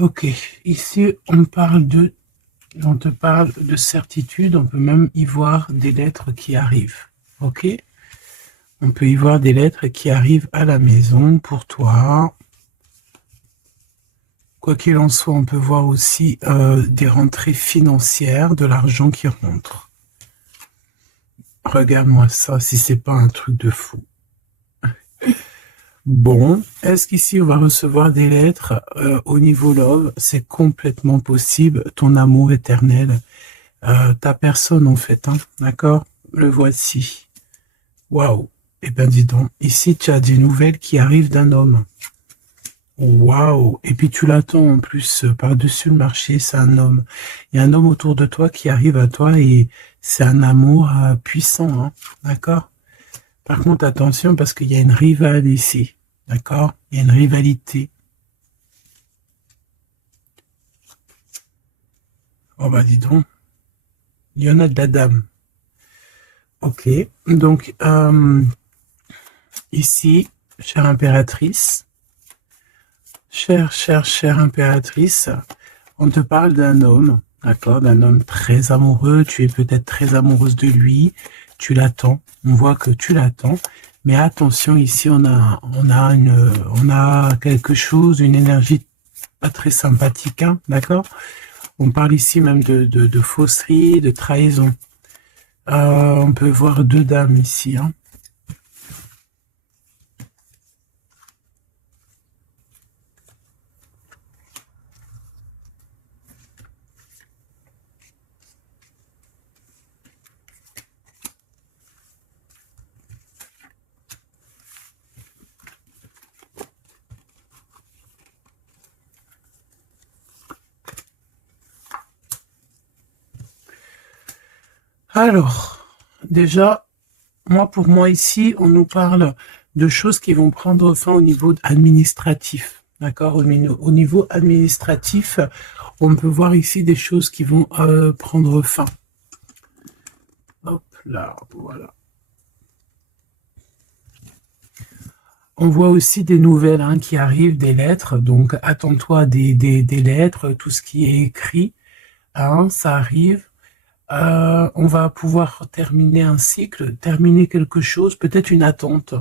Ok, ici on te parle de certitude, on peut même y voir des lettres qui arrivent. Ok, on peut y voir des lettres qui arrivent à la maison pour toi. Quoi qu'il en soit, on peut voir aussi des rentrées financières, de l'argent qui rentre. Regarde-moi ça, si c'est pas un truc de fou. Bon, est-ce qu'ici on va recevoir des lettres au niveau love? C'est complètement possible, ton amour éternel, ta personne en fait, hein, d'accord? Le voici. Waouh! Eh ben dis donc, ici tu as des nouvelles qui arrivent d'un homme. Waouh! Et puis tu l'attends en plus par-dessus le marché, c'est un homme. Il y a un homme autour de toi qui arrive à toi et c'est un amour puissant, hein, d'accord? Par contre, attention parce qu'il y a une rivale ici, d'accord? Il y a une rivalité. Oh bah dis donc, il y en a de la dame. Ok, donc ici, chère impératrice, chère impératrice, on te parle d'un homme, d'accord, d'un homme très amoureux, tu es peut-être très amoureuse de lui, tu l'attends, on voit que tu l'attends, mais attention, ici on a quelque chose, une énergie pas très sympathique, hein, d'accord? On parle ici même de fausserie, de trahison. On peut voir deux dames ici, hein. Alors, déjà, pour moi ici, on nous parle de choses qui vont prendre fin au niveau administratif. D'accord? Au niveau administratif, on peut voir ici des choses qui vont prendre fin. Hop là, voilà. On voit aussi des nouvelles hein, qui arrivent, des lettres. Donc, attends-toi des lettres, tout ce qui est écrit, hein, ça arrive. On va pouvoir terminer un cycle, terminer quelque chose, peut-être une attente.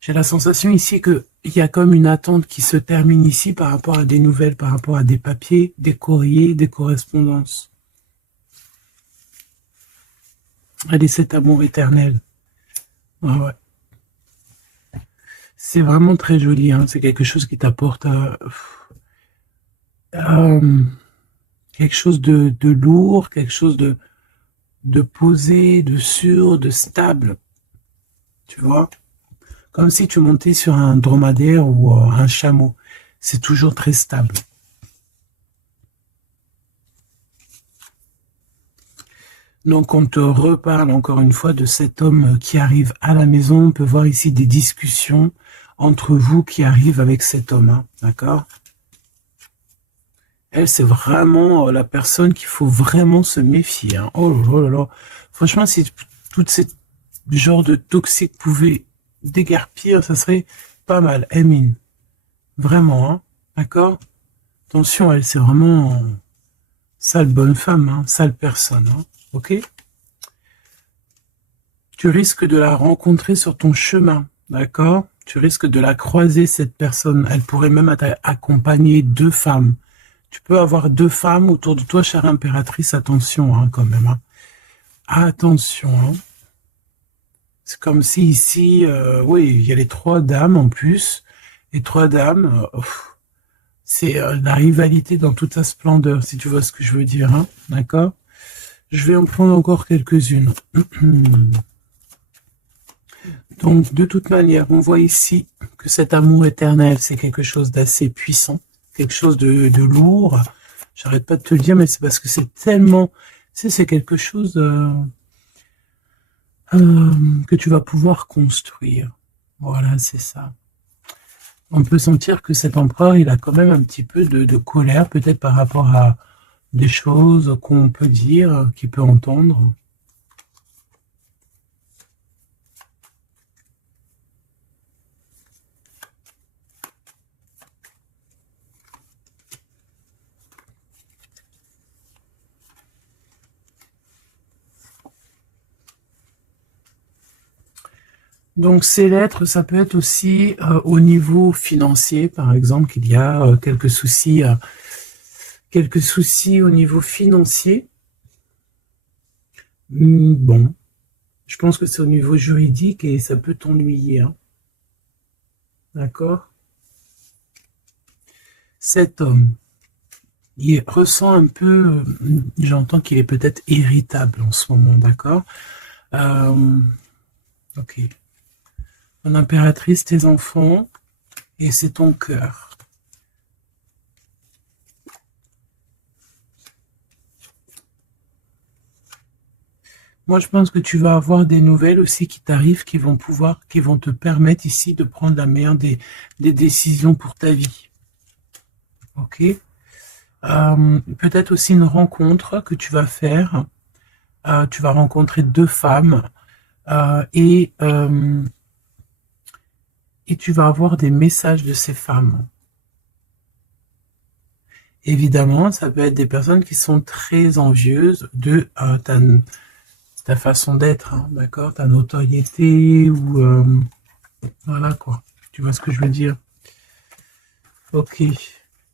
J'ai la sensation ici qu'il y a comme une attente qui se termine ici par rapport à des nouvelles, par rapport à des papiers, des courriers, des correspondances. Allez, cet amour éternel. Ah ouais. C'est vraiment très joli, hein. C'est quelque chose qui t'apporte euh, quelque chose de lourd, quelque chose de posé, de sûr, de stable. Tu vois? Comme si tu montais sur un dromadaire ou un chameau. C'est toujours très stable. Donc on te reparle encore une fois de cet homme qui arrive à la maison. On peut voir ici des discussions entre vous qui arrivent avec cet homme, hein, d'accord? Elle, c'est vraiment la personne qu'il faut vraiment se méfier, hein. Oh là là là là. Franchement, si tout ce genre de toxique pouvait déguerpir, ça serait pas mal. Emine, vraiment, hein, d'accord? Attention, elle, c'est vraiment sale bonne femme, hein, sale personne, hein, ok? Tu risques de la rencontrer sur ton chemin, d'accord? Tu risques de la croiser, cette personne. Elle pourrait même accompagner deux femmes. Tu peux avoir deux femmes autour de toi, chère impératrice. Attention, hein, quand même, hein. Attention, hein. C'est comme si ici, oui, il y a les trois dames en plus. Les trois dames, c'est la rivalité dans toute sa splendeur, si tu vois ce que je veux dire, hein, d'accord? Je vais en prendre encore quelques-unes. Donc, de toute manière, on voit ici que cet amour éternel, c'est quelque chose d'assez puissant, quelque chose de lourd. J'arrête pas de te le dire, mais c'est parce que c'est tellement, tu sais, c'est quelque chose que tu vas pouvoir construire. Voilà, c'est ça. On peut sentir que cet empereur, il a quand même un petit peu de colère, peut-être par rapport à des choses qu'on peut dire, qu'il peut entendre. Donc ces lettres, ça peut être aussi au niveau financier, par exemple, qu'il y a quelques soucis au niveau financier. Bon, je pense que c'est au niveau juridique et ça peut t'ennuyer, hein. D'accord? Cet homme, il ressent un peu, j'entends qu'il est peut-être irritable en ce moment, d'accord? Ok. Ton impératrice, tes enfants, et c'est ton cœur. Moi, je pense que tu vas avoir des nouvelles aussi qui t'arrivent, qui vont te permettre ici de prendre la meilleure des décisions pour ta vie. Ok? Peut-être aussi une rencontre que tu vas faire. Tu vas rencontrer deux femmes euh, et, euh, et tu vas avoir des messages de ces femmes. Évidemment, ça peut être des personnes qui sont très envieuses de ta façon d'être, hein, d'accord, ta notoriété ou voilà quoi. Tu vois ce que je veux dire? Ok.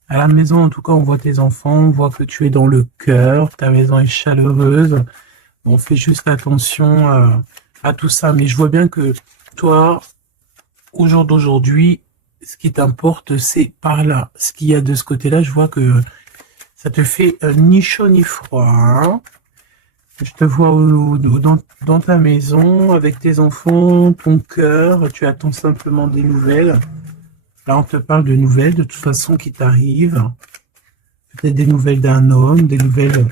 À la maison, en tout cas, on voit tes enfants, on voit que tu es dans le cœur, ta maison est chaleureuse. On fait juste attention à tout ça, mais je vois bien que toi, au jour d'aujourd'hui, ce qui t'importe, c'est par là. Ce qu'il y a de ce côté-là, je vois que ça te fait ni chaud ni froid, hein. Je te vois dans ta maison, avec tes enfants, ton cœur, tu attends simplement des nouvelles. Là, on te parle de nouvelles, de toute façon, qui t'arrivent. Peut-être des nouvelles d'un homme, des nouvelles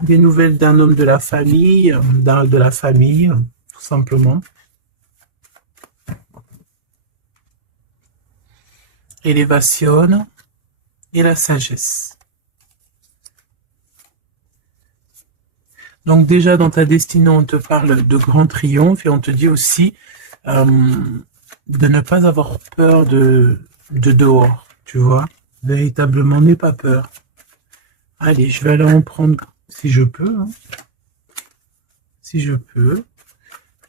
d'un homme de la famille, de la famille, tout simplement. Élévation et la sagesse. Donc déjà dans ta destinée, on te parle de grand triomphe et on te dit aussi euh, de ne pas avoir peur de dehors, tu vois. Véritablement, n'aie pas peur. Allez, je vais aller en prendre si je peux, hein. Si je peux.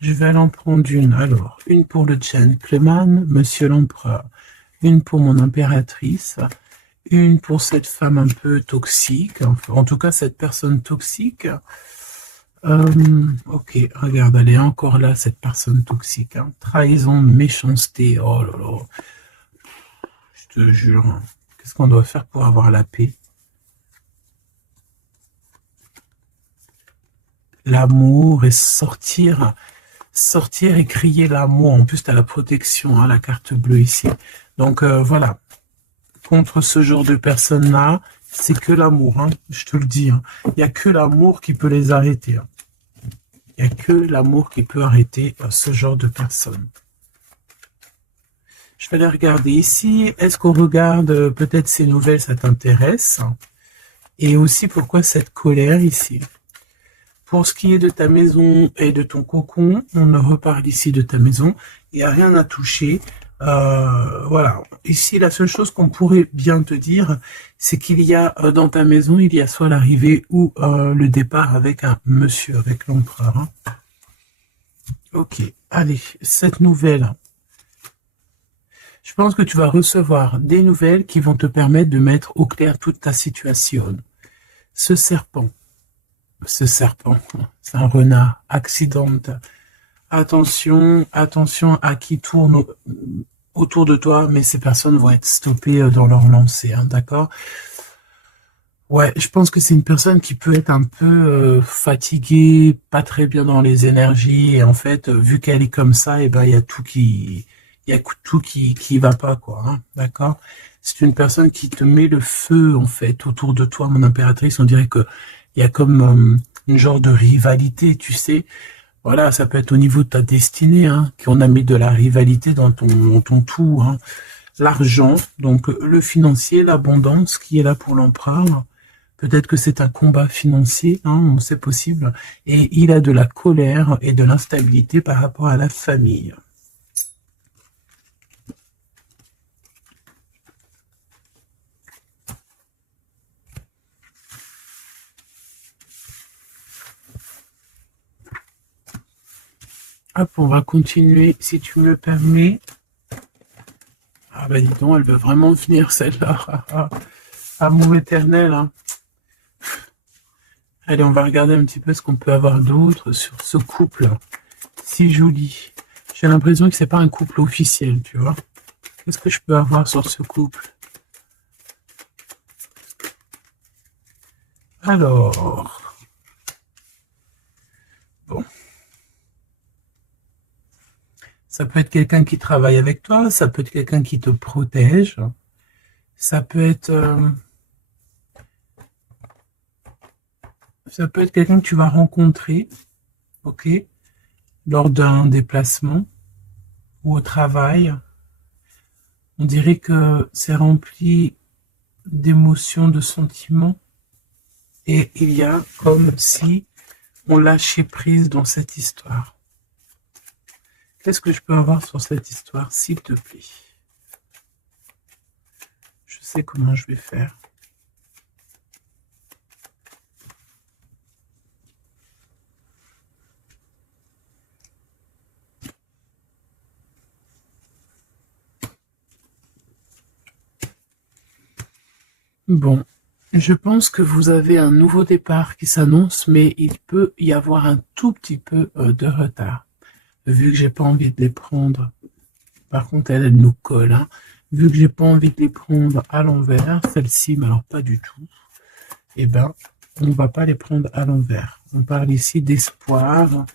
Je vais aller en prendre une. Alors, une pour le gentleman, monsieur l'empereur. Une pour mon impératrice. Une pour cette femme un peu toxique. En tout cas, cette personne toxique. Ok, regarde, elle est encore là, cette personne toxique, hein. Trahison, méchanceté, oh là là, je te jure, hein. Qu'est-ce qu'on doit faire pour avoir la paix? L'amour et sortir et crier l'amour. En plus, tu as la protection, hein, la carte bleue ici. Donc voilà, contre ce genre de personnes-là, c'est que l'amour, hein, je te le dis, hein. Il n'y a que l'amour qui peut les arrêter, hein. Il n'y a que l'amour qui peut arrêter ce genre de personnes. Je vais les regarder ici. Est-ce qu'on regarde peut-être ces nouvelles, ça t'intéresse? Et aussi, pourquoi cette colère ici? Pour ce qui est de ta maison et de ton cocon, on reparle ici de ta maison. Il n'y a rien à toucher. Voilà. Ici, la seule chose qu'on pourrait bien te dire, c'est qu'il y a dans ta maison, il y a soit l'arrivée ou le départ avec un monsieur, avec l'empereur, hein. Ok. Allez, cette nouvelle. Je pense que tu vas recevoir des nouvelles qui vont te permettre de mettre au clair toute ta situation. Ce serpent, c'est un renard, accident. Attention, attention à qui tourne autour de toi, mais ces personnes vont être stoppées dans leur lancée, hein, d'accord? Ouais, je pense que c'est une personne qui peut être un peu fatiguée, pas très bien dans les énergies, et en fait, vu qu'elle est comme ça, et ben il y a tout qui va pas, quoi, hein, d'accord? C'est une personne qui te met le feu, en fait, autour de toi, mon impératrice. On dirait que il y a comme une genre de rivalité, tu sais. Voilà, ça peut être au niveau de ta destinée, hein, qu'on a mis de la rivalité dans ton tout, hein. L'argent, donc le financier, l'abondance qui est là pour l'empereur. Peut-être que c'est un combat financier, hein, c'est possible. Et il a de la colère et de l'instabilité par rapport à la famille. Hop, on va continuer, si tu me le permets. Ah bah dis donc, elle veut vraiment venir celle-là. Amour éternel, hein. Allez, on va regarder un petit peu ce qu'on peut avoir d'autre sur ce couple. Si joli. J'ai l'impression que c'est pas un couple officiel, tu vois. Qu'est-ce que je peux avoir sur ce couple? Alors, bon. Ça peut être quelqu'un qui travaille avec toi, ça peut être quelqu'un qui te protège, ça peut être quelqu'un que tu vas rencontrer, ok, lors d'un déplacement ou au travail. On dirait que c'est rempli d'émotions, de sentiments, et il y a comme si on lâchait prise dans cette histoire. Qu'est-ce que je peux avoir sur cette histoire, s'il te plaît? Je sais comment je vais faire. Bon, je pense que vous avez un nouveau départ qui s'annonce, mais il peut y avoir un tout petit peu de retard. Vu que j'ai pas envie de les prendre, par contre elle nous colle, hein. Vu que j'ai pas envie de les prendre à l'envers, celle-ci, mais alors pas du tout, eh ben, on va pas les prendre à l'envers. On parle ici d'espoir.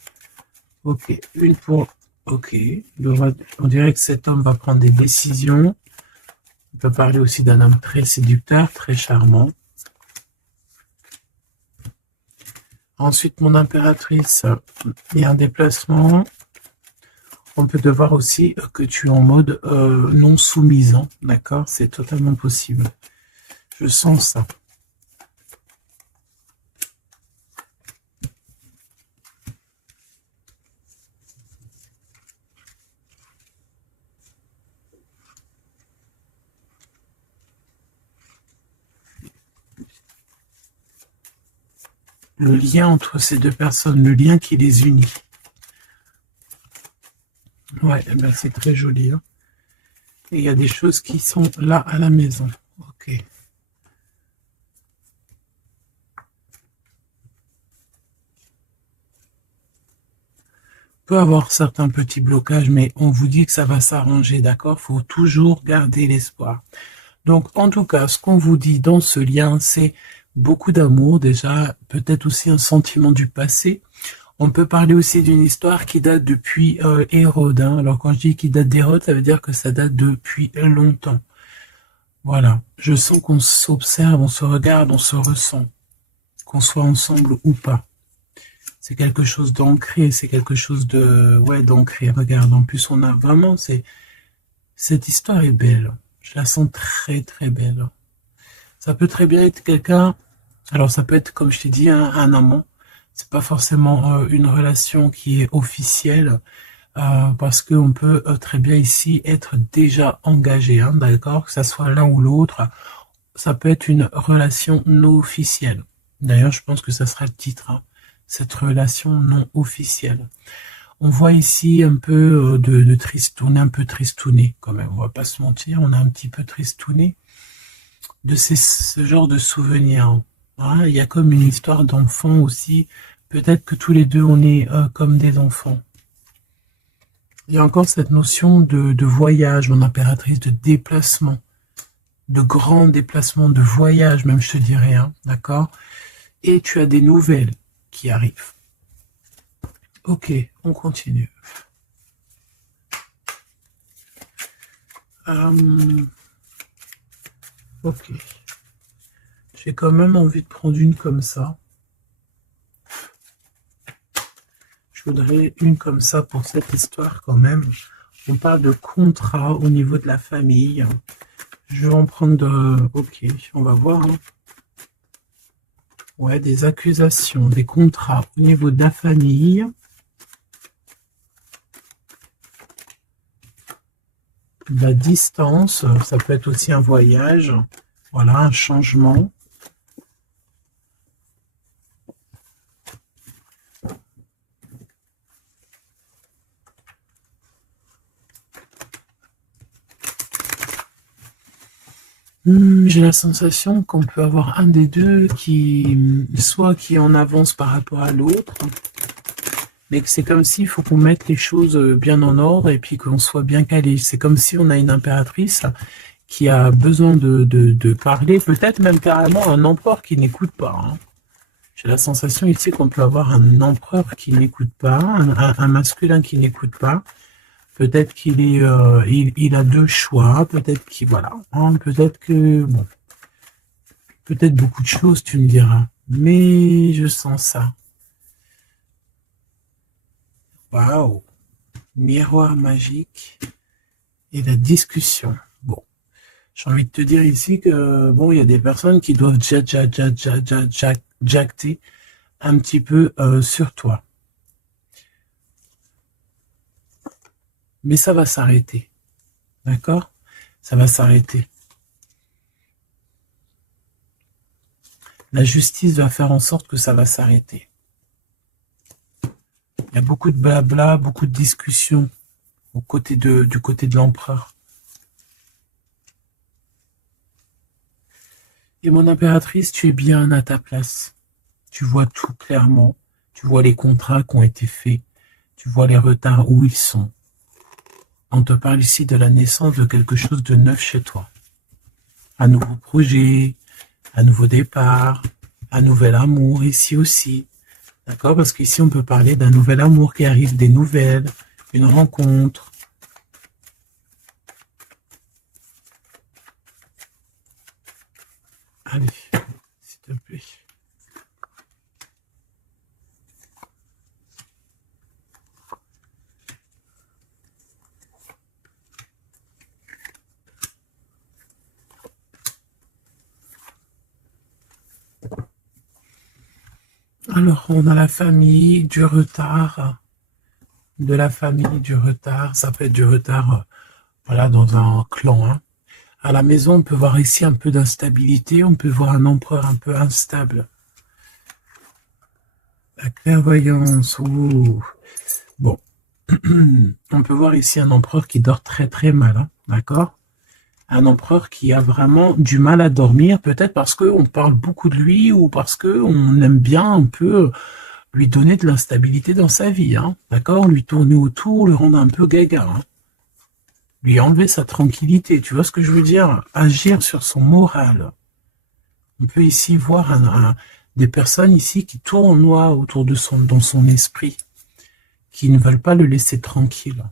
Ok, une pour... Ok, on dirait que cet homme va prendre des décisions. On peut parler aussi d'un homme très séducteur, très charmant. Ensuite, mon impératrice, il y a un déplacement. On peut devoir aussi que tu es en mode non soumisant, d'accord? C'est totalement possible. Je sens ça. Le lien entre ces deux personnes, le lien qui les unit. Ouais, eh ben c'est très joli, hein. Et il y a des choses qui sont là à la maison. Ok. Peut avoir certains petits blocages, mais on vous dit que ça va s'arranger, d'accord? Faut toujours garder l'espoir. Donc, en tout cas, ce qu'on vous dit dans ce lien, c'est beaucoup d'amour, déjà, peut-être aussi un sentiment du passé. On peut parler aussi d'une histoire qui date depuis Hérode, hein. Alors, quand je dis qui date d'Hérode, ça veut dire que ça date depuis longtemps. Voilà. Je sens qu'on s'observe, on se regarde, on se ressent, qu'on soit ensemble ou pas. C'est quelque chose d'ancré, c'est quelque chose de, ouais, d'ancré. Regarde, en plus, on a vraiment, cette histoire est belle. Je la sens très, très belle. Ça peut très bien être quelqu'un, alors ça peut être, comme je t'ai dit, un amant. C'est pas forcément une relation qui est officielle, parce qu'on peut très bien ici être déjà engagé, hein, d'accord, que ça soit l'un ou l'autre. Ça peut être une relation non officielle. D'ailleurs, je pense que ça sera le titre, hein, cette relation non officielle. On voit ici un peu de tristouné, un peu tristouné quand même, on va pas se mentir, on a un petit peu tristouné de ce genre de souvenirs, hein. Il y a comme une histoire d'enfant aussi, peut-être que tous les deux on est comme des enfants. Il y a encore cette notion de voyage, mon impératrice, de déplacement, de grands déplacements, de voyage même, je te dirais, hein, d'accord? Et tu as des nouvelles qui arrivent. Ok, on continue. Ok. J'ai quand même envie de prendre une comme ça. Je voudrais une comme ça pour cette histoire quand même. On parle de contrat au niveau de la famille. Je vais en prendre de... Ok, on va voir, hein. Ouais, des accusations, des contrats au niveau de la famille. La distance, ça peut être aussi un voyage. Voilà, un changement. J'ai la sensation qu'on peut avoir un des deux soit qui en avance par rapport à l'autre, mais que c'est comme s'il faut qu'on mette les choses bien en ordre et puis qu'on soit bien calé. C'est comme si on a une impératrice qui a besoin de parler, peut-être même carrément un empereur qui n'écoute pas, hein. J'ai la sensation ici qu'on peut avoir un empereur qui n'écoute pas, un masculin qui n'écoute pas. Peut-être qu'il est, il a deux choix. Peut-être qu'il, voilà, hein, peut-être que, bon, peut-être beaucoup de choses, tu me diras. Mais je sens ça. Waouh, miroir magique et la discussion. Bon, j'ai envie de te dire ici que, bon, il y a des personnes qui doivent jacter un petit peu sur toi. Mais ça va s'arrêter. D'accord? Ça va s'arrêter. La justice va faire en sorte que ça va s'arrêter. Il y a beaucoup de blabla, beaucoup de discussions du côté de l'empereur. Et mon impératrice, tu es bien à ta place. Tu vois tout clairement. Tu vois les contrats qui ont été faits. Tu vois les retards où ils sont. On te parle ici de la naissance de quelque chose de neuf chez toi. Un nouveau projet, un nouveau départ, un nouvel amour ici aussi. D'accord? Parce qu'ici, on peut parler d'un nouvel amour qui arrive, des nouvelles, une rencontre. Allez, s'il te plaît. Alors, on a la famille, du retard, de la famille, du retard. Ça peut être du retard, voilà, dans un clan, hein. À la maison, on peut voir ici un peu d'instabilité. On peut voir un empereur un peu instable. La clairvoyance, ouh. Bon, on peut voir ici un empereur qui dort très très mal, hein, d'accord? Un empereur qui a vraiment du mal à dormir, peut-être parce qu'on parle beaucoup de lui ou parce qu'on aime bien un peu lui donner de l'instabilité dans sa vie, hein, d'accord? Lui tourner autour, le rendre un peu gaga, hein. Lui enlever sa tranquillité, tu vois ce que je veux dire? Agir sur son moral. On peut ici voir des personnes ici qui tournoient autour de dans son esprit, qui ne veulent pas le laisser tranquille.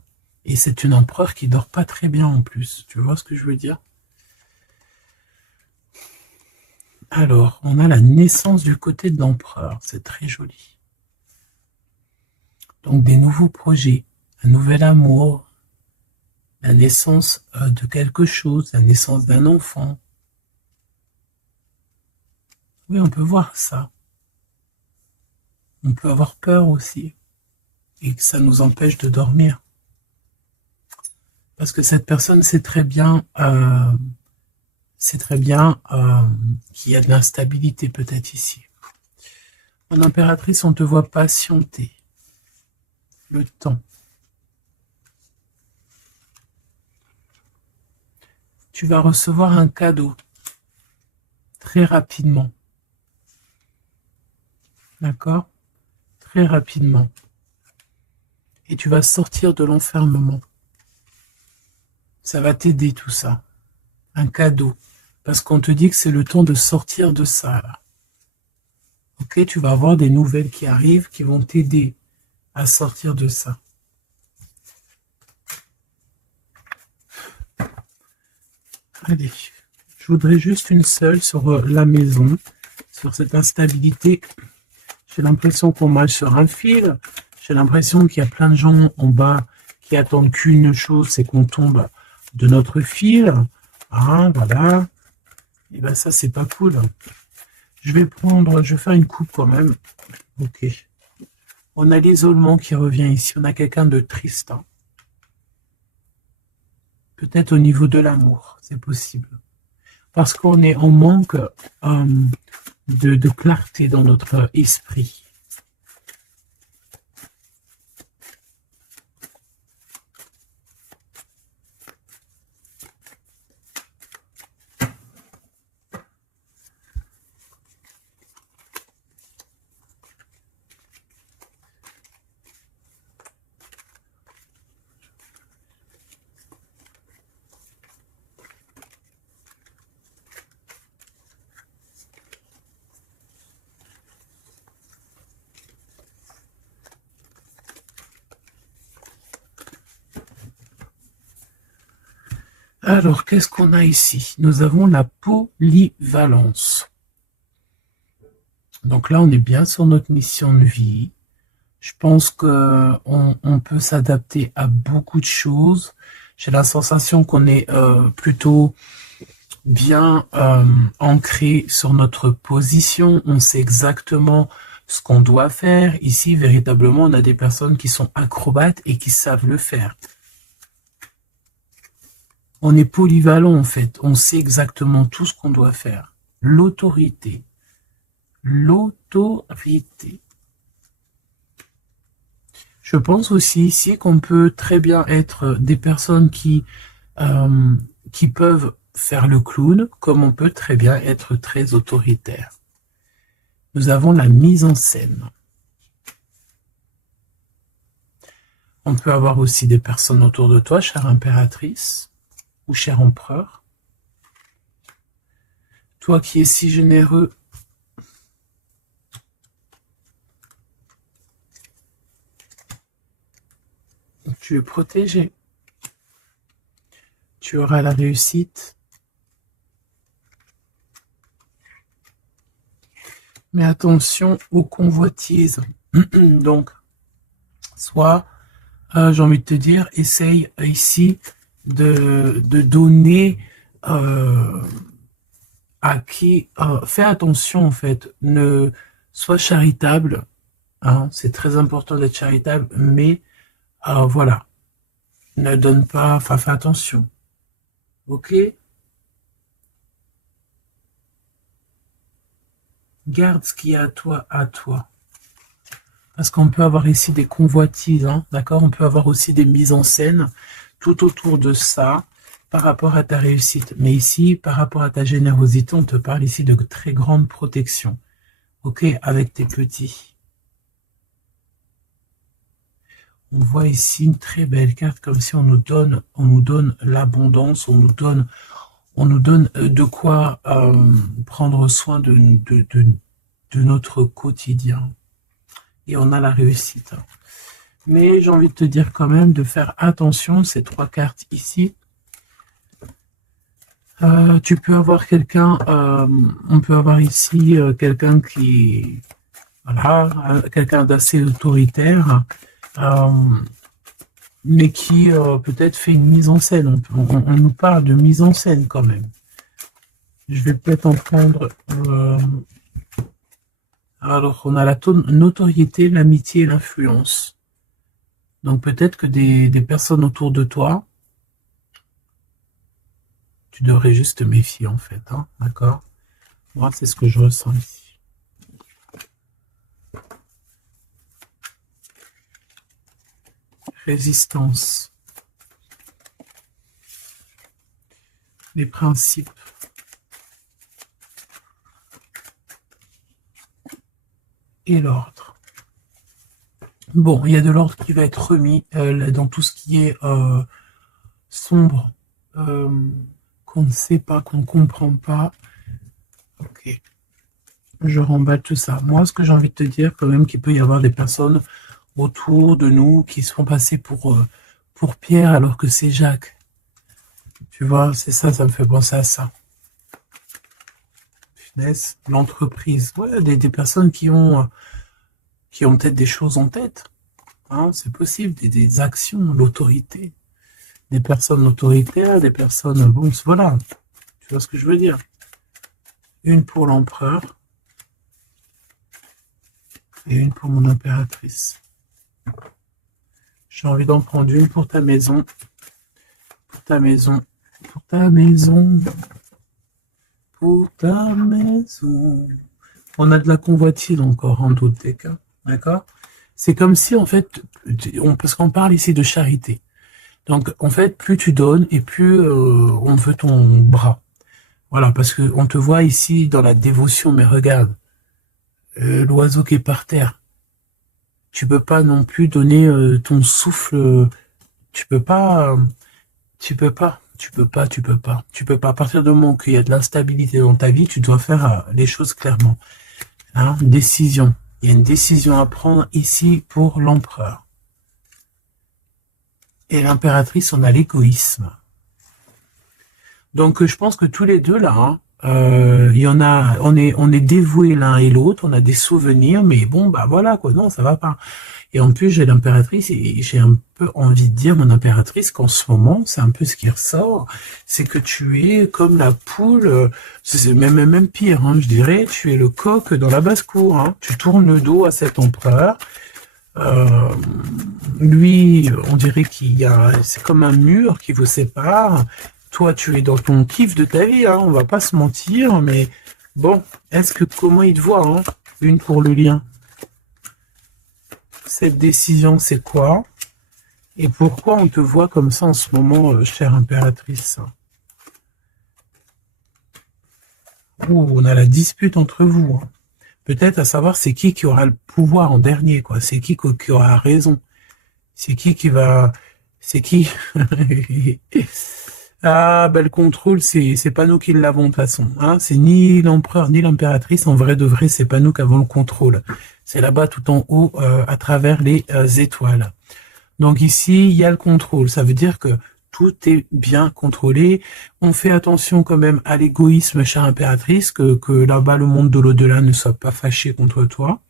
Et c'est une empereur qui dort pas très bien en plus. Tu vois ce que je veux dire? Alors, on a la naissance du côté de l'empereur. C'est très joli. Donc, des nouveaux projets, un nouvel amour, la naissance de quelque chose, la naissance d'un enfant. Oui, on peut voir ça. On peut avoir peur aussi. Et que ça nous empêche de dormir. Parce que cette personne sait très bien qu'il y a de l'instabilité peut-être ici. En impératrice, on te voit patienter. Le temps. Tu vas recevoir un cadeau. Très rapidement. D'accord? Très rapidement. Et tu vas sortir de l'enfermement. Ça va t'aider tout ça. Un cadeau. Parce qu'on te dit que c'est le temps de sortir de ça, là. Ok, tu vas avoir des nouvelles qui arrivent qui vont t'aider à sortir de ça. Allez, je voudrais juste une seule sur la maison, sur cette instabilité. J'ai l'impression qu'on marche sur un fil. J'ai l'impression qu'il y a plein de gens en bas qui attendent qu'une chose, c'est qu'on tombe de notre fil. Ah, voilà. Et ben ça, c'est pas cool. Je vais faire une coupe quand même. Ok. On a l'isolement qui revient ici. On a quelqu'un de triste, hein. Peut-être au niveau de l'amour, c'est possible. Parce qu'on est en manque de clarté dans notre esprit. Alors, qu'est-ce qu'on a ici? Nous avons la polyvalence. Donc là, on est bien sur notre mission de vie. Je pense que on peut s'adapter à beaucoup de choses. J'ai la sensation qu'on est plutôt bien ancré sur notre position. On sait exactement ce qu'on doit faire. Ici, véritablement, on a des personnes qui sont acrobates et qui savent le faire. On est polyvalent, en fait. On sait exactement tout ce qu'on doit faire. L'autorité. L'autorité. Je pense aussi ici qu'on peut très bien être des personnes qui peuvent faire le clown, comme on peut très bien être très autoritaire. Nous avons la mise en scène. On peut avoir aussi des personnes autour de toi, chère impératrice, ou cher empereur. Toi qui es si généreux, tu es protégé. Tu auras la réussite. Mais attention aux convoitises. Donc, soit, j'ai envie de te dire, essaye ici de donner à qui... fais attention, en fait. Ne sois charitable. Hein, c'est très important d'être charitable, mais voilà. Ne donne pas... Enfin, fais attention. Ok? Garde ce qui est à toi, à toi. Parce qu'on peut avoir ici des convoitises, hein, d'accord? On peut avoir aussi des mises en scène tout autour de ça par rapport à ta réussite. Mais ici, par rapport à ta générosité, on te parle ici de très grande protection. Ok? Avec tes petits. On voit ici une très belle carte, comme si on nous donne l'abondance, on nous donne de quoi prendre soin de notre quotidien. Et on a la réussite. Mais j'ai envie de te dire quand même de faire attention, ces trois cartes ici. Tu peux avoir quelqu'un, on peut avoir ici quelqu'un qui, voilà, quelqu'un d'assez autoritaire, mais qui peut-être fait une mise en scène. On nous parle de mise en scène quand même. Je vais peut-être en prendre... alors, on a la notoriété, l'amitié et l'influence. Donc, peut-être que des personnes autour de toi, tu devrais juste te méfier, en fait. Hein, d'accord? Moi, c'est ce que je ressens ici. Résistance. Les principes. Et l'ordre. Bon, il y a de l'ordre qui va être remis dans tout ce qui est sombre, qu'on ne sait pas, qu'on ne comprend pas. Ok. Je remballe tout ça. Moi, ce que j'ai envie de te dire, quand même, qu'il peut y avoir des personnes autour de nous qui se font passer pour Pierre alors que c'est Jacques. Tu vois, c'est ça, ça me fait penser à ça. L'entreprise. Ouais, des personnes qui ont peut-être des choses en tête. Hein, c'est possible, des actions, l'autorité. Des personnes autoritaires, des personnes... Bon, voilà. Tu vois ce que je veux dire? Une pour l'empereur. Et une pour mon impératrice. J'ai envie d'en prendre une pour ta maison. Pour ta maison. Pour ta maison. Pour ta maison. On a de la convoitise encore, en doute des cas. D'accord? C'est comme si, en fait, parce qu'on parle ici de charité. Donc, en fait, plus tu donnes et plus on veut ton bras. Voilà, parce que on te voit ici dans la dévotion, mais regarde, l'oiseau qui est par terre. Tu peux pas non plus donner ton souffle. Tu peux pas. À partir du moment qu'il y a de l'instabilité dans ta vie, tu dois faire les choses clairement. Hein, décision. Il y a une décision à prendre ici pour l'empereur. Et l'impératrice, on a l'égoïsme. Donc je pense que tous les deux là, hein, il y en a, on est dévoués l'un et l'autre, on a des souvenirs, mais bon bah voilà quoi, non ça va pas. Et en plus j'ai l'impératrice et j'ai un peu envie de dire mon impératrice qu'en ce moment c'est un peu ce qui ressort, c'est que tu es comme la poule, c'est même pire, hein, je dirais, tu es le coq dans la basse-cour, hein, tu tournes le dos à cet empereur. Euh, Lui, on dirait qu'il y a, c'est comme un mur qui vous sépare. Toi, tu es dans ton kiff de ta vie, hein, on va pas se mentir, mais bon, comment il te voit, hein, une pour le lien. Cette décision, c'est quoi? Et pourquoi on te voit comme ça en ce moment, chère impératrice? Ouh, on a la dispute entre vous, hein. Peut-être à savoir c'est qui aura le pouvoir en dernier, quoi. C'est qui aura raison. C'est qui va... C'est qui Ah, ben le contrôle, c'est pas nous qui l'avons de toute façon. Hein. C'est ni l'empereur ni l'impératrice. En vrai de vrai, c'est pas nous qui avons le contrôle. C'est là-bas tout en haut, à travers les étoiles. Donc ici, il y a le contrôle. Ça veut dire que tout est bien contrôlé. On fait attention quand même à l'égoïsme, chère impératrice, que là-bas, le monde de l'au-delà ne soit pas fâché contre toi.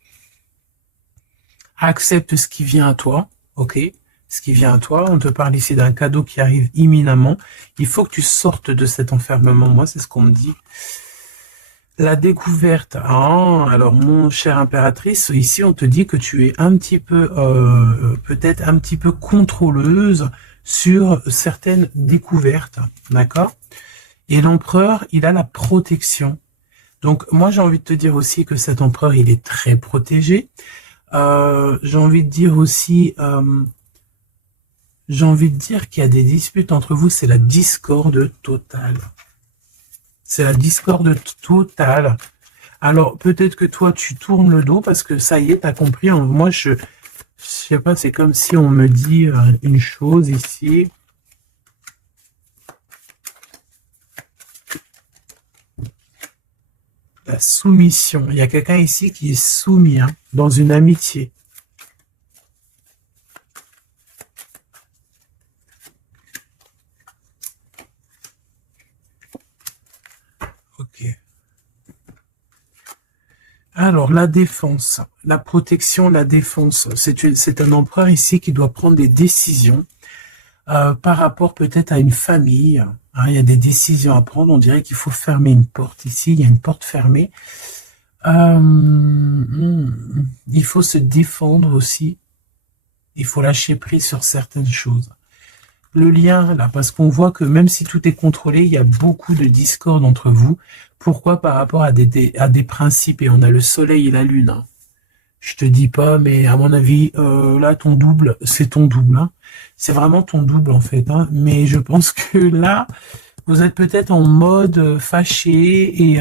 Accepte ce qui vient à toi, ok? Ce qui vient à toi, on te parle ici d'un cadeau qui arrive imminemment. Il faut que tu sortes de cet enfermement. Moi, c'est ce qu'on me dit. La découverte. Ah, alors, mon cher impératrice, ici, on te dit que tu es un petit peu, peut-être un petit peu contrôleuse sur certaines découvertes, d'accord? Et l'empereur, il a la protection. Donc, moi, j'ai envie de te dire aussi que cet empereur, il est très protégé. J'ai envie de dire aussi, j'ai envie de dire qu'il y a des disputes entre vous, c'est la discorde totale. C'est la discorde totale. Alors, peut-être que toi, tu tournes le dos parce que ça y est, t'as compris. Moi, je sais pas, c'est comme si on me dit une chose ici. La soumission. Il y a quelqu'un ici qui est soumis, hein, dans une amitié. Ok. Alors, la défense, la protection, la défense. C'est un empereur ici qui doit prendre des décisions par rapport peut-être à une famille. Hein, il y a des décisions à prendre. On dirait qu'il faut fermer une porte ici. Il y a une porte fermée. Il faut se défendre aussi. Il faut lâcher prise sur certaines choses. Le lien, là, parce qu'on voit que même si tout est contrôlé, il y a beaucoup de discorde entre vous. Pourquoi? Par rapport à des principes. Et on a le soleil et la lune. Hein. Je te dis pas, mais à mon avis, là, ton double, c'est ton double. Hein. C'est vraiment ton double, en fait. Hein. Mais je pense que là, vous êtes peut-être en mode fâché et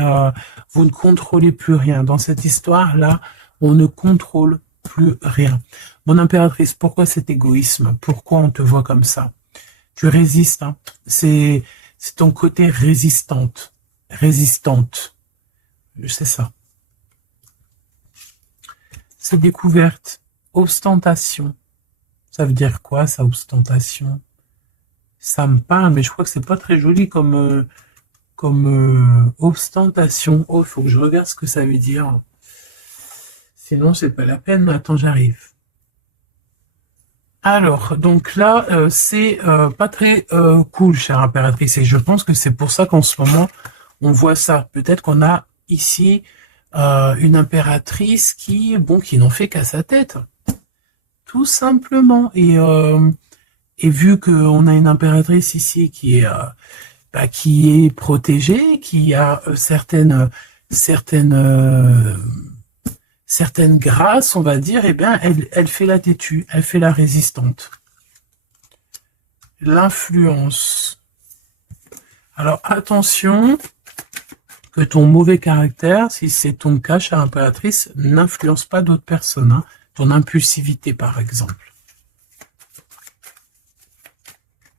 vous ne contrôlez plus rien. Dans cette histoire-là, on ne contrôle plus rien. Mon impératrice, pourquoi cet égoïsme? Pourquoi on te voit comme ça? Tu résistes. Hein. C'est ton côté résistante. C'est ça. C'est découverte. Ostentation. Ça veut dire quoi, ça, ostentation? Ça me parle, mais je crois que c'est pas très joli comme ostentation. Oh, il faut que je regarde ce que ça veut dire. Sinon, c'est pas la peine. Attends, j'arrive. Alors, donc là, c'est pas très cool, chère impératrice. Et je pense que c'est pour ça qu'en ce moment, on voit ça. Peut-être qu'on a ici une impératrice qui n'en fait qu'à sa tête. Tout simplement. Et vu qu'on a une impératrice ici qui est protégée, qui a certaines grâces, on va dire, eh bien, elle fait la têtue, elle fait la résistante. L'influence. Alors, attention que ton mauvais caractère, si c'est ton cas, chère impératrice, n'influence pas d'autres personnes. Hein. Ton impulsivité, par exemple.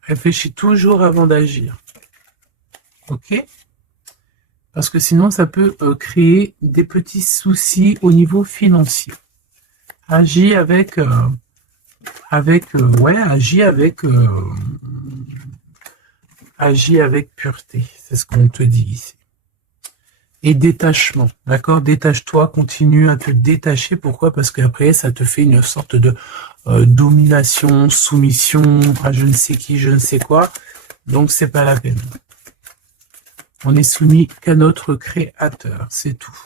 Réfléchis toujours avant d'agir. Ok? Parce que sinon, ça peut créer des petits soucis au niveau financier. Agis avec Agis avec pureté, c'est ce qu'on te dit ici. Et détachement, d'accord? Détache-toi, continue à te détacher. Pourquoi? Parce qu'après, ça te fait une sorte de domination, soumission à je ne sais qui, je ne sais quoi. Donc, c'est pas la peine. On est soumis qu'à notre créateur, c'est tout.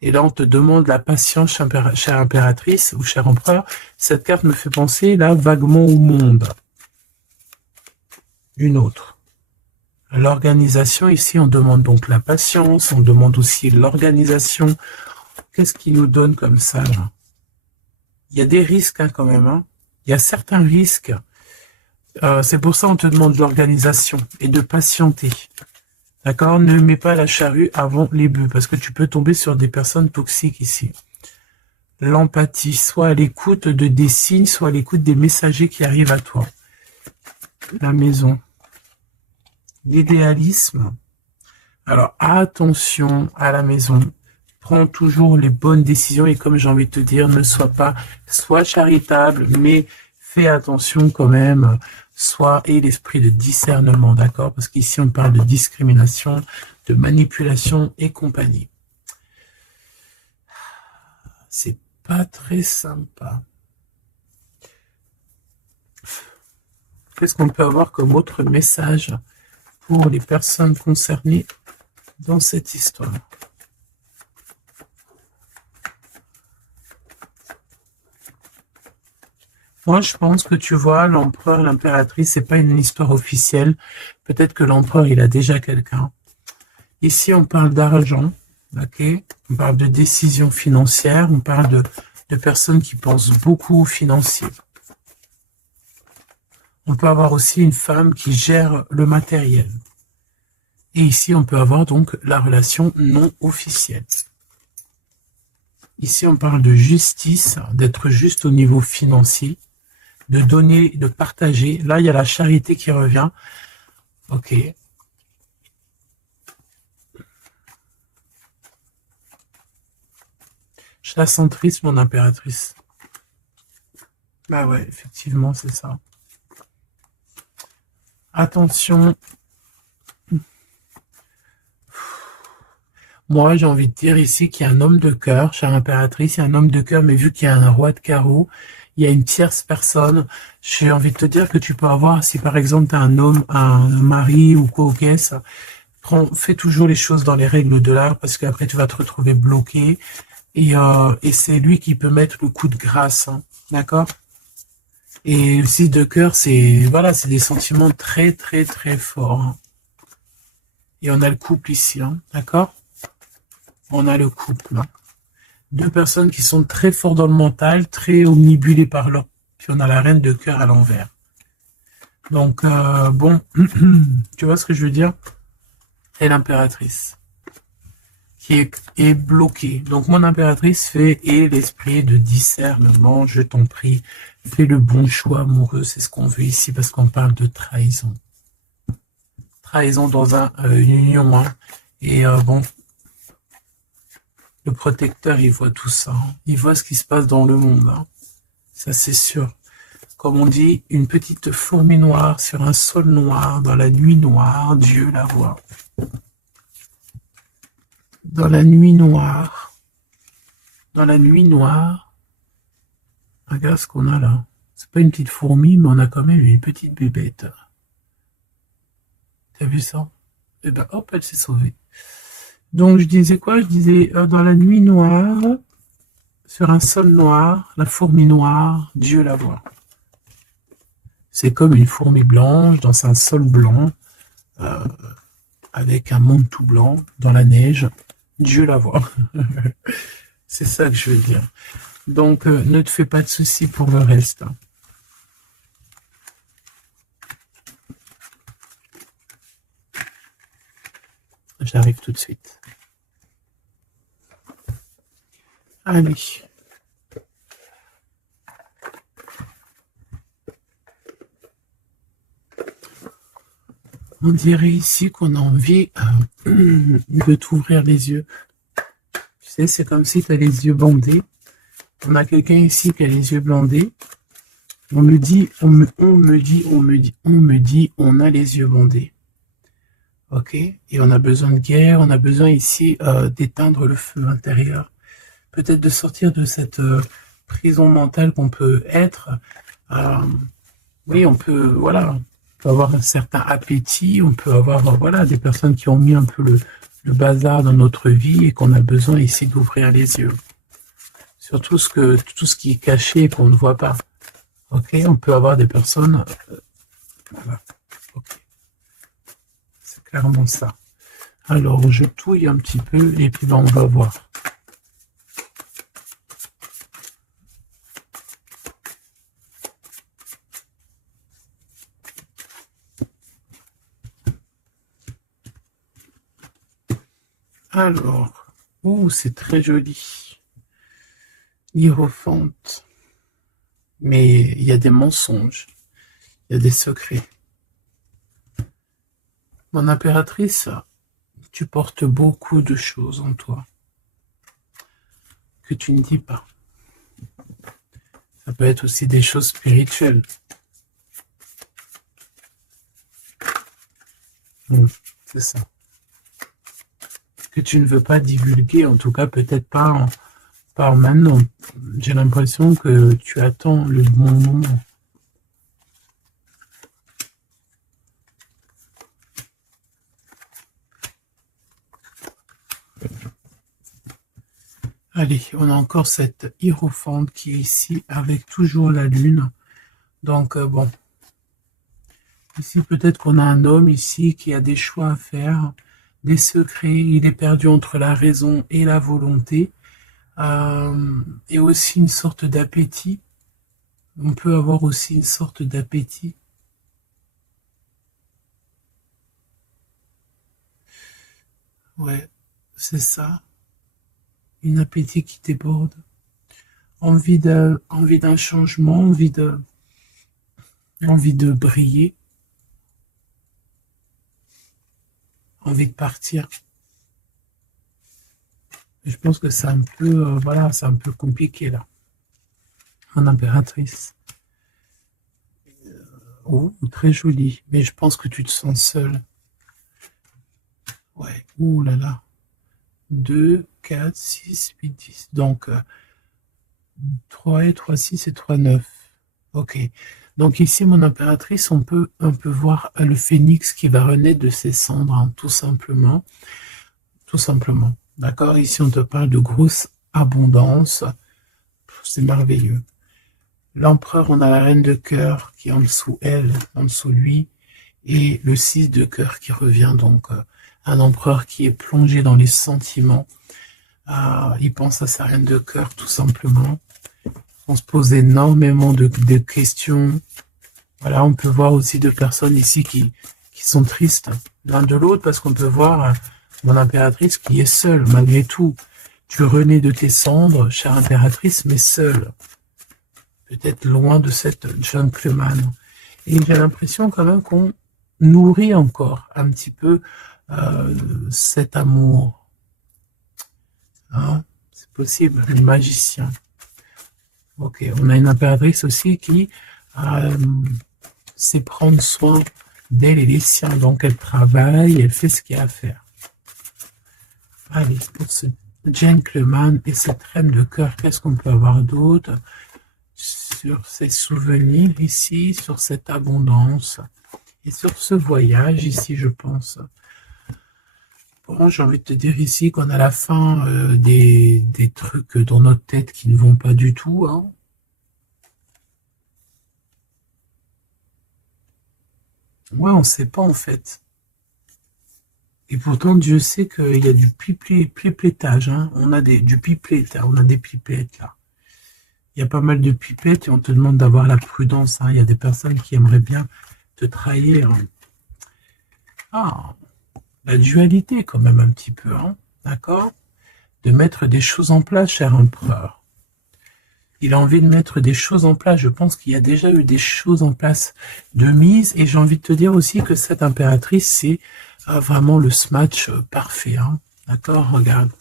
Et là, on te demande la patience, chère impératrice ou cher empereur. Cette carte me fait penser, là, vaguement au monde. Une autre. L'organisation, ici, on demande donc la patience, on demande aussi l'organisation. Qu'est-ce qui nous donne comme ça, là? Il y a des risques, hein, quand même. Hein. Il y a certains risques. C'est pour ça qu'on te demande l'organisation et de patienter. D'accord? Ne mets pas la charrue avant les bœufs, parce que tu peux tomber sur des personnes toxiques ici. L'empathie, soit à l'écoute de des signes, soit à l'écoute des messagers qui arrivent à toi. La maison. L'idéalisme. Alors, attention à la maison. Prends toujours les bonnes décisions et comme j'ai envie de te dire, ne sois charitable, mais fais attention quand même. Et l'esprit de discernement, d'accord? Parce qu'ici, on parle de discrimination, de manipulation et compagnie. C'est pas très sympa. Qu'est-ce qu'on peut avoir comme autre message pour les personnes concernées dans cette histoire? Moi, je pense que tu vois, l'empereur, l'impératrice, c'est pas une histoire officielle. Peut-être que l'empereur, il a déjà quelqu'un. Ici, on parle d'argent, ok? On parle de décisions financières, on parle de personnes qui pensent beaucoup aux financiers. On peut avoir aussi une femme qui gère le matériel. Et ici, on peut avoir donc la relation non officielle. Ici, on parle de justice, d'être juste au niveau financier, de donner, de partager. Là, il y a la charité qui revient. Ok. Je la sens triste, mon impératrice. Bah ouais, effectivement, c'est ça. Attention. Moi, j'ai envie de dire ici qu'il y a un homme de cœur, chère impératrice, il y a un homme de cœur, mais vu qu'il y a un roi de carreau, il y a une tierce personne. J'ai envie de te dire que tu peux avoir, si par exemple tu as un homme, un mari ou quoi, ok, ça, fais toujours les choses dans les règles de l'art, parce qu'après tu vas te retrouver bloqué, et c'est lui qui peut mettre le coup de grâce, hein, d'accord? Et aussi de cœur, c'est voilà, c'est des sentiments très très très forts. Hein. Et on a le couple ici, hein, d'accord? On a le couple. Hein. Deux personnes qui sont très forts dans le mental, très omnibulées par leur... Puis on a la reine de cœur à l'envers. Donc, bon, tu vois ce que je veux dire? Et l'impératrice, qui est bloquée. Donc, mon impératrice fait, et l'esprit de discernement, je t'en prie, fais le bon choix amoureux, c'est ce qu'on veut ici, parce qu'on parle de trahison. Trahison dans une union, hein. Et bon... Le protecteur, il voit tout ça. Hein. Il voit ce qui se passe dans le monde. Hein. Ça, c'est sûr. Comme on dit, une petite fourmi noire sur un sol noir, dans la nuit noire, Dieu la voit. Dans la nuit noire. Dans la nuit noire. Regarde ce qu'on a là. C'est pas une petite fourmi, mais on a quand même une petite bébête. T'as vu ça? Et ben, hop, elle s'est sauvée. Donc, je disais quoi? Je disais, dans la nuit noire, sur un sol noir, la fourmi noire, Dieu la voit. C'est comme une fourmi blanche dans un sol blanc, avec un monde tout blanc, dans la neige, Dieu la voit. C'est ça que je veux dire. Donc, ne te fais pas de soucis pour le reste. J'arrive tout de suite. Allez. On dirait ici qu'on a envie de t'ouvrir les yeux. Tu sais, c'est comme si tu as les yeux bandés. On a quelqu'un ici qui a les yeux bandés. On me dit, on a les yeux bandés. ok? Et on a besoin de guerre, on a besoin ici d'éteindre le feu intérieur. Peut-être de sortir de cette prison mentale qu'on peut être. Oui, on peut, voilà, on peut avoir un certain appétit, on peut avoir, voilà, des personnes qui ont mis un peu le bazar dans notre vie et qu'on a besoin ici d'ouvrir les yeux. Sur tout ce qui est caché et qu'on ne voit pas. Ok, on peut avoir des personnes, voilà, ok, c'est clairement ça. Alors, je touille un petit peu et puis ben, on va voir. Alors, oh, c'est très joli. Hiérophante. Mais il y a des mensonges, il y a des secrets. Mon impératrice, tu portes beaucoup de choses en toi que tu ne dis pas. Ça peut être aussi des choses spirituelles. C'est ça. Que tu ne veux pas divulguer, en tout cas peut-être pas par maintenant. J'ai l'impression que tu attends le bon moment. Allez, on a encore cette hiérophante qui est ici avec toujours la lune. Donc bon, ici peut-être qu'on a un homme ici qui a des choix à faire, des secrets, il est perdu entre la raison et la volonté. Et aussi une sorte d'appétit. On peut avoir aussi une sorte d'appétit. Ouais, c'est ça. Une appétit qui déborde. Envie d'un changement, envie de briller. Envie de partir. Je pense que c'est un peu, voilà, c'est un peu compliqué là. En impératrice. Oh, très joli. Mais je pense que tu te sens seul. Ouais, ouh là là. 2, 4, 6, 8, 10. Donc, 3 et 3, 6 et 3, 9. Ok. Donc ici, mon impératrice, on peut voir le phénix qui va renaître de ses cendres, hein, tout simplement. Tout simplement. D'accord? Ici, on te parle de grosse abondance. C'est merveilleux. L'empereur, on a la reine de cœur qui est en dessous elle, en dessous lui, et le 6 de cœur qui revient, donc un empereur qui est plongé dans les sentiments. Il pense à sa reine de cœur, tout simplement. On se pose énormément de questions. Voilà, on peut voir aussi deux personnes ici qui sont tristes l'un de l'autre, parce qu'on peut voir mon impératrice qui est seule, malgré tout. Tu renais de tes cendres, chère impératrice, mais seule. Peut-être loin de cette gentleman. Et j'ai l'impression quand même qu'on nourrit encore un petit peu cet amour. Hein, c'est possible, le magicien. Ok, on a une impératrice aussi qui sait prendre soin d'elle et des siens. Donc elle travaille, elle fait ce qu'il y a à faire. Allez, pour ce gentleman et cette reine de cœur, qu'est-ce qu'on peut avoir d'autre? Sur ces souvenirs ici, sur cette abondance et sur ce voyage ici, je pense. Bon, j'ai envie de te dire ici qu'on a la fin des trucs dans notre tête qui ne vont pas du tout. Hein. Ouais, on ne sait pas en fait. Et pourtant, Dieu sait qu'il y a du pipettage. Hein. On a du pipet, on a des pipettes là. Il y a pas mal de pipettes et on te demande d'avoir la prudence. Hein. Il y a des personnes qui aimeraient bien te trahir. Ah, la dualité quand même un petit peu, hein. D'accord? De mettre des choses en place, cher empereur. Il a envie de mettre des choses en place. Je pense qu'il y a déjà eu des choses en place de mise. Et j'ai envie de te dire aussi que cette impératrice, c'est vraiment le smash parfait. Hein. D'accord? Regarde.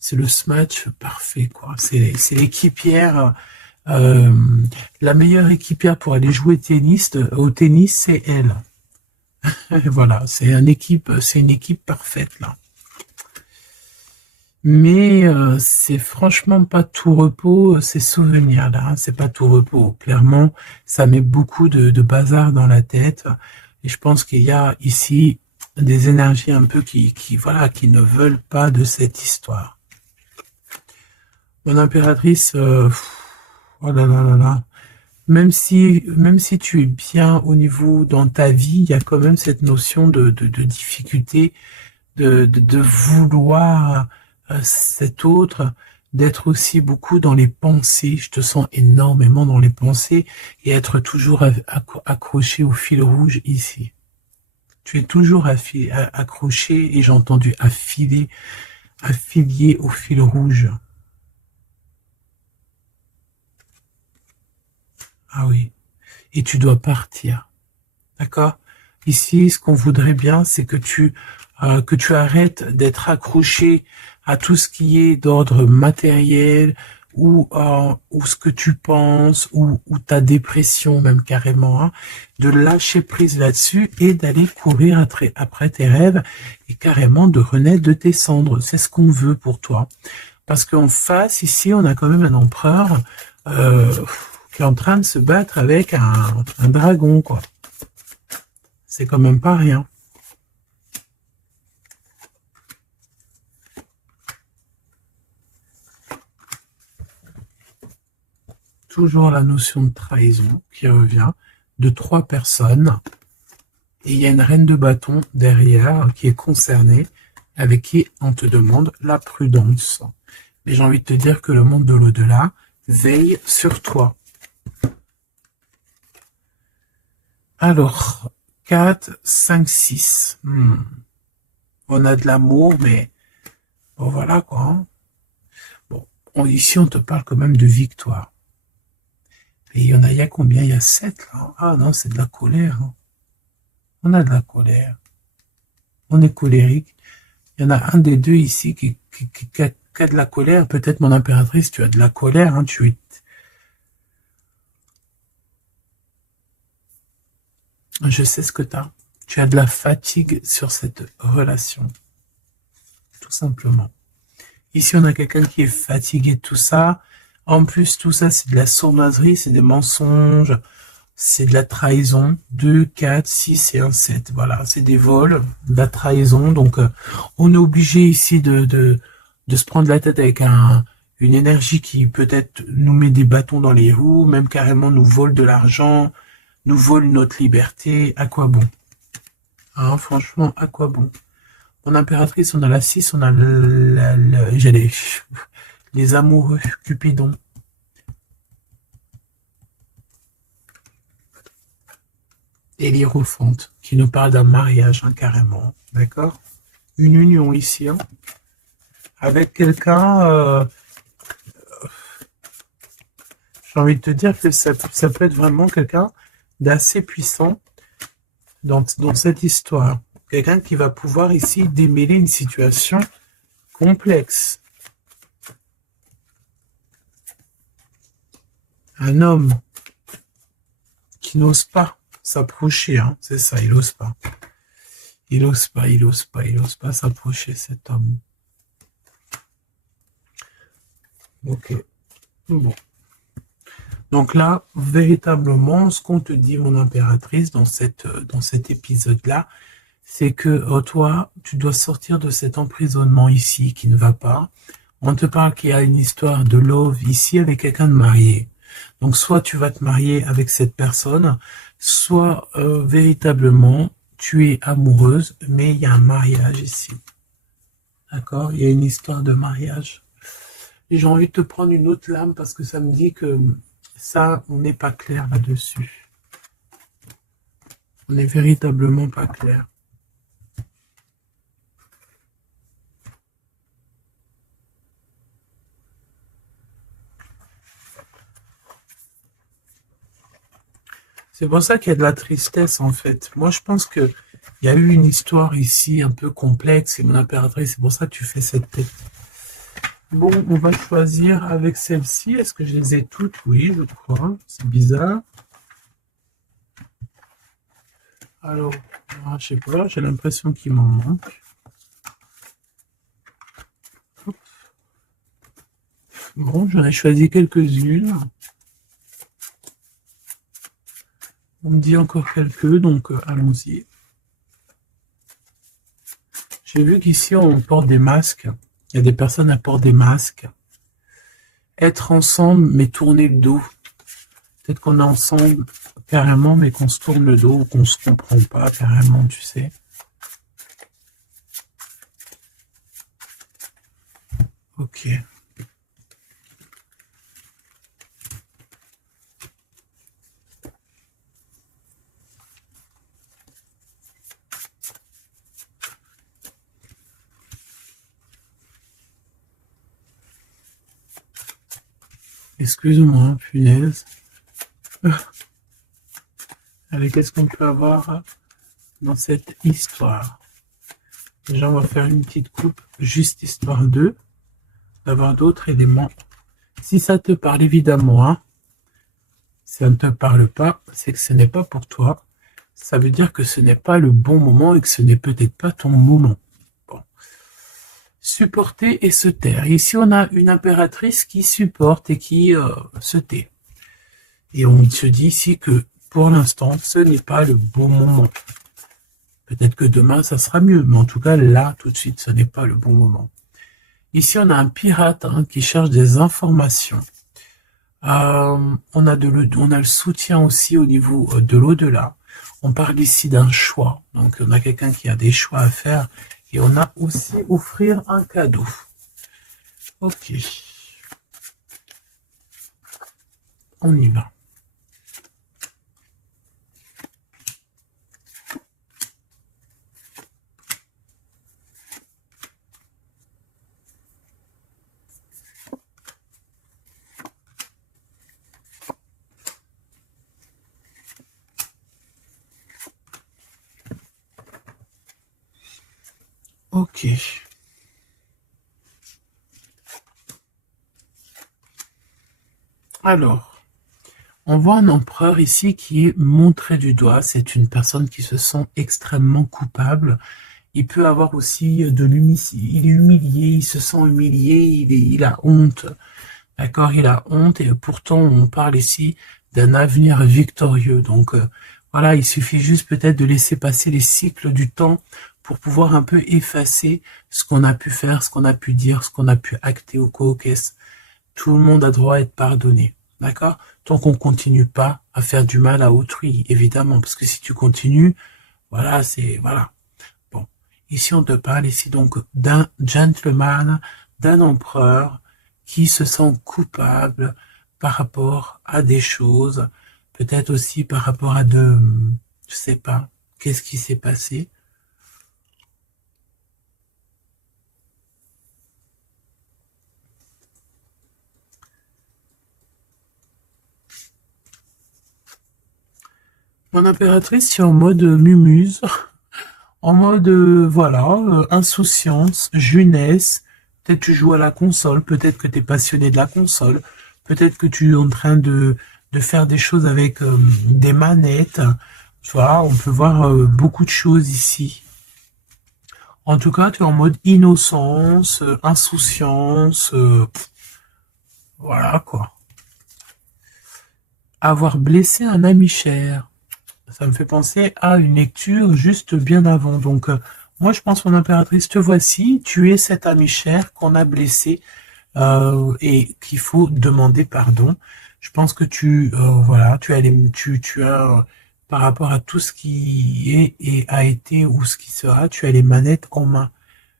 C'est le smash parfait, quoi. C'est l'équipière, la meilleure équipière pour aller jouer au tennis, c'est elle. Et voilà, c'est une équipe parfaite là. Mais c'est franchement pas tout repos, ces souvenirs-là. Hein, c'est pas tout repos. Clairement, ça met beaucoup de bazar dans la tête. Et je pense qu'il y a ici des énergies un peu voilà, qui ne veulent pas de cette histoire. Mon impératrice, oh là là là là. Même si tu es bien au niveau dans ta vie, il y a quand même cette notion de difficulté, de vouloir cet autre, d'être aussi beaucoup dans les pensées. Je te sens énormément dans les pensées et être toujours accroché au fil rouge ici. Tu es toujours accroché et j'ai entendu affilié au fil rouge. Ah oui. Et tu dois partir. D'accord? Ici, ce qu'on voudrait bien, c'est que tu arrêtes d'être accroché à tout ce qui est d'ordre matériel ou ce que tu penses ou ta dépression même carrément, hein, de lâcher prise là-dessus et d'aller courir après tes rêves et carrément de renaître de tes cendres. C'est ce qu'on veut pour toi. Parce qu'en face, ici, on a quand même un empereur qui est en train de se battre avec un dragon, quoi. C'est quand même pas rien. Toujours la notion de trahison qui revient de 3 personnes. Et il y a une reine de bâton derrière qui est concernée, avec qui on te demande la prudence. Mais j'ai envie de te dire que le monde de l'au-delà veille sur toi. Alors, 4, 5, 6. On a de l'amour, mais bon, voilà quoi. Hein. Bon, ici, on te parle quand même de victoire. Et il y a combien? Il y a 7 là. Ah non, c'est de la colère. Hein. On a de la colère. On est colérique. Il y en a un des deux ici qui a de la colère. Peut-être mon impératrice, tu as de la colère. Hein, Je sais ce que tu as. Tu as de la fatigue sur cette relation. Tout simplement. Ici, on a quelqu'un qui est fatigué de tout ça. En plus, tout ça, c'est de la sournoiserie, c'est des mensonges, c'est de la trahison. 2, 4, 6 et un 7. Voilà, c'est des vols, de la trahison. Donc, on est obligé ici de se prendre la tête avec une énergie qui peut-être nous met des bâtons dans les roues, même carrément nous vole de l'argent, nous vole notre liberté. À quoi bon? Hein, franchement, à quoi bon? Mon impératrice, on a la 6, on a les amoureux, Cupidon. Et l'Hiérophante, qui nous parle d'un mariage, hein, carrément. D'accord? Une union ici, hein, avec quelqu'un... j'ai envie de te dire que ça peut être vraiment quelqu'un d'assez puissant dans cette histoire. Quelqu'un qui va pouvoir ici démêler une situation complexe. Un homme qui n'ose pas s'approcher, hein, c'est ça, il n'ose pas. Il n'ose pas s'approcher, cet homme. Ok. Bon. Donc là, véritablement, ce qu'on te dit, mon impératrice, dans cet épisode-là, c'est que toi, tu dois sortir de cet emprisonnement ici qui ne va pas. On te parle qu'il y a une histoire de love ici avec quelqu'un de marié. Donc soit tu vas te marier avec cette personne, soit véritablement tu es amoureuse, mais il y a un mariage ici. D'accord? Il y a une histoire de mariage. Et j'ai envie de te prendre une autre lame parce que ça me dit que ça, on n'est pas clair là-dessus. On n'est véritablement pas clair. C'est pour ça qu'il y a de la tristesse, en fait. Moi, je pense que il y a eu une histoire ici un peu complexe, et mon impératrice, c'est pour ça que tu fais cette tête. Bon, on va choisir avec celle-ci. Est-ce que je les ai toutes? Oui, je crois. C'est bizarre. Alors, je sais pas, j'ai l'impression qu'il m'en manque. Hop. Bon, j'en ai choisi quelques-unes. On me dit encore quelques, donc allons-y. J'ai vu qu'ici, on porte des masques. Il y a des personnes qui portent des masques. Être ensemble, mais tourner le dos. Peut-être qu'on est ensemble carrément, mais qu'on se tourne le dos ou qu'on se comprend pas carrément, tu sais. Ok. Excuse-moi, punaise. Allez, qu'est-ce qu'on peut avoir dans cette histoire? Déjà, on va faire une petite coupe, juste histoire d'avoir d'autres éléments. Si ça te parle, évidemment, hein. Si ça ne te parle pas, c'est que ce n'est pas pour toi. Ça veut dire que ce n'est pas le bon moment et que ce n'est peut-être pas ton moment. Bon. Supporter et se taire. Ici, on a une impératrice qui supporte et qui se tait. Et on se dit ici que pour l'instant, ce n'est pas le bon moment. Peut-être que demain, ça sera mieux, mais en tout cas, là, tout de suite, ce n'est pas le bon moment. Ici, on a un pirate qui cherche des informations. On a le soutien aussi au niveau de l'au-delà. On parle ici d'un choix. Donc, on a quelqu'un qui a des choix à faire. Et on a aussi offrir un cadeau. Ok. On y va. Ok. Alors, on voit un empereur ici qui est montré du doigt. C'est une personne qui se sent extrêmement coupable. Il peut avoir aussi de l'humiliation. Il est humilié, il se sent humilié, il a honte. D'accord, il a honte et pourtant on parle ici d'un avenir victorieux. Donc voilà, il suffit juste peut-être de laisser passer les cycles du temps pour pouvoir un peu effacer ce qu'on a pu faire, ce qu'on a pu dire, ce qu'on a pu acter au co-caisse. Tout le monde a droit à être pardonné. D'accord? Tant qu'on continue pas à faire du mal à autrui, évidemment, parce que si tu continues, voilà, voilà. Bon, ici on te parle ici donc d'un gentleman, d'un empereur qui se sent coupable par rapport à des choses, peut-être aussi par rapport à je sais pas, qu'est-ce qui s'est passé. Mon impératrice, c'est en mode mumuse, en mode, voilà, insouciance, jeunesse. Peut-être tu joues à la console, peut-être que tu es passionné de la console, peut-être que tu es en train de faire des choses avec des manettes. Tu vois, on peut voir beaucoup de choses ici. En tout cas, tu es en mode innocence, insouciance, voilà quoi. Avoir blessé un ami cher. Ça me fait penser à une lecture juste bien avant. Donc, moi, je pense, mon impératrice, te voici. Tu es cet ami cher qu'on a blessé et qu'il faut demander pardon. Je pense que voilà, tu as, par rapport à tout ce qui est et a été ou ce qui sera, tu as les manettes en main.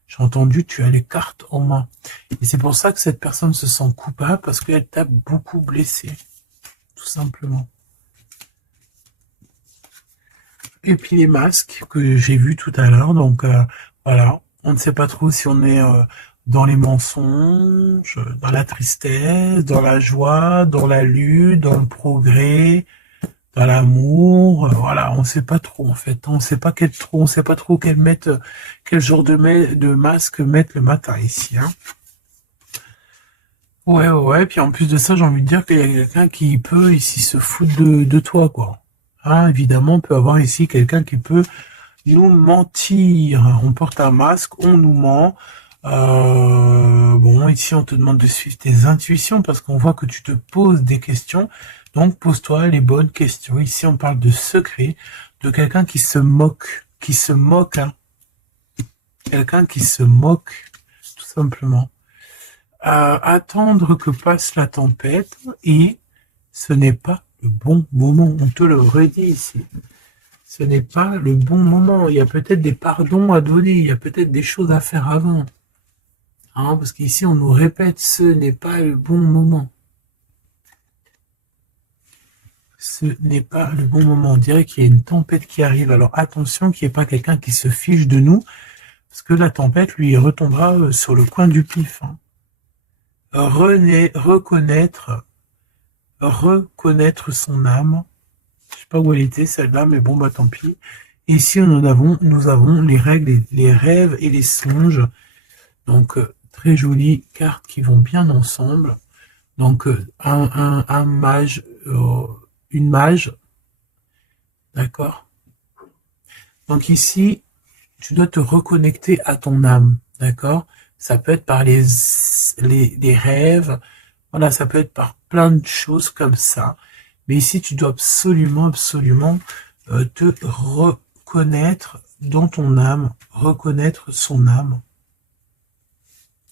J'ai entendu, tu as les cartes en main. Et c'est pour ça que cette personne se sent coupable parce qu'elle t'a beaucoup blessé. Tout simplement. Et puis les masques que j'ai vus tout à l'heure, donc voilà, on ne sait pas trop si on est dans les mensonges, dans la tristesse, dans la joie, dans la lutte, dans le progrès, dans l'amour, voilà, on ne sait pas trop en fait, on sait pas on sait pas trop quel genre de masque mettre le matin ici, hein. Ouais, puis en plus de ça, j'ai envie de dire qu'il y a quelqu'un qui peut ici se foutre de toi, quoi. Ah, évidemment, on peut avoir ici quelqu'un qui peut nous mentir. On porte un masque, on nous ment. Bon, ici, on te demande de suivre tes intuitions parce qu'on voit que tu te poses des questions. Donc, pose-toi les bonnes questions. Ici, on parle de secret, de quelqu'un qui se moque, hein. Quelqu'un qui se moque, tout simplement. Attendre que passe la tempête et ce n'est pas le bon moment. On te le redit ici. Ce n'est pas le bon moment. Il y a peut-être des pardons à donner. Il y a peut-être des choses à faire avant. Hein, parce qu'ici, on nous répète, ce n'est pas le bon moment. Ce n'est pas le bon moment. On dirait qu'il y a une tempête qui arrive. Alors attention qu'il n'y ait pas quelqu'un qui se fiche de nous. Parce que la tempête, lui, retombera sur le coin du pif. Hein. Reconnaître son âme. Je sais pas où elle était celle-là, mais bon bah tant pis. Et ici nous avons les règles, les rêves et les songes. Donc très jolies cartes qui vont bien ensemble. Donc un mage, une mage, d'accord. Donc ici tu dois te reconnecter à ton âme, d'accord. Ça peut être par les rêves, voilà, ça peut être par plein de choses comme ça. Mais ici, tu dois absolument te reconnaître dans ton âme, reconnaître son âme,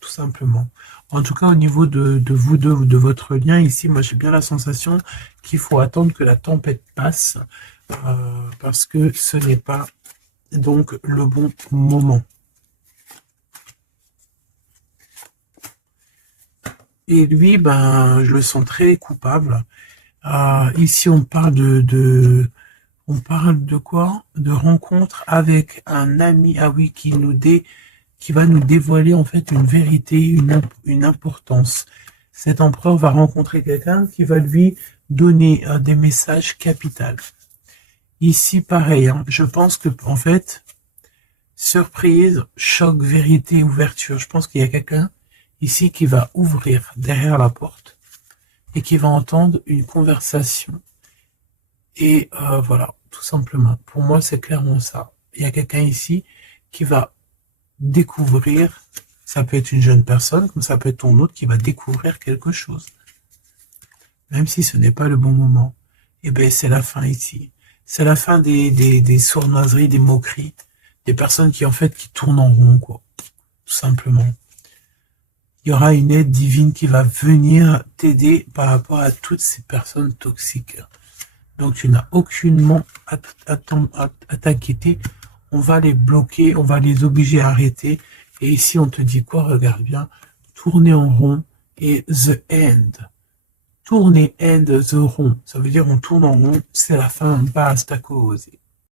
tout simplement. En tout cas, au niveau de vous deux, de votre lien, ici, moi j'ai bien la sensation qu'il faut attendre que la tempête passe, parce que ce n'est pas donc le bon moment. Et lui, ben, je le sens très coupable. Ici, on parle on parle de quoi? De rencontre avec un ami, ah oui, qui va nous dévoiler en fait une vérité, une importance. Cet empereur va rencontrer quelqu'un qui va lui donner des messages capitaux. Ici, pareil, hein, je pense que en fait, surprise, choc, vérité, ouverture. Je pense qu'il y a quelqu'un ici qui va ouvrir derrière la porte et qui va entendre une conversation. Et voilà, tout simplement. Pour moi, c'est clairement ça. Il y a quelqu'un ici qui va découvrir, ça peut être une jeune personne, comme ça peut être ton autre qui va découvrir quelque chose. Même si ce n'est pas le bon moment. Et ben c'est la fin ici. C'est la fin des sournoiseries, des moqueries, des personnes qui en fait qui tournent en rond, quoi. Tout simplement. Il y aura une aide divine qui va venir t'aider par rapport à toutes ces personnes toxiques. Donc tu n'as aucunement à t'inquiéter. On va les bloquer, on va les obliger à arrêter. Et ici on te dit quoi? Regarde bien. Tourner en rond et the end. Tourner end the rond. Ça veut dire on tourne en rond, c'est la fin, basta cause.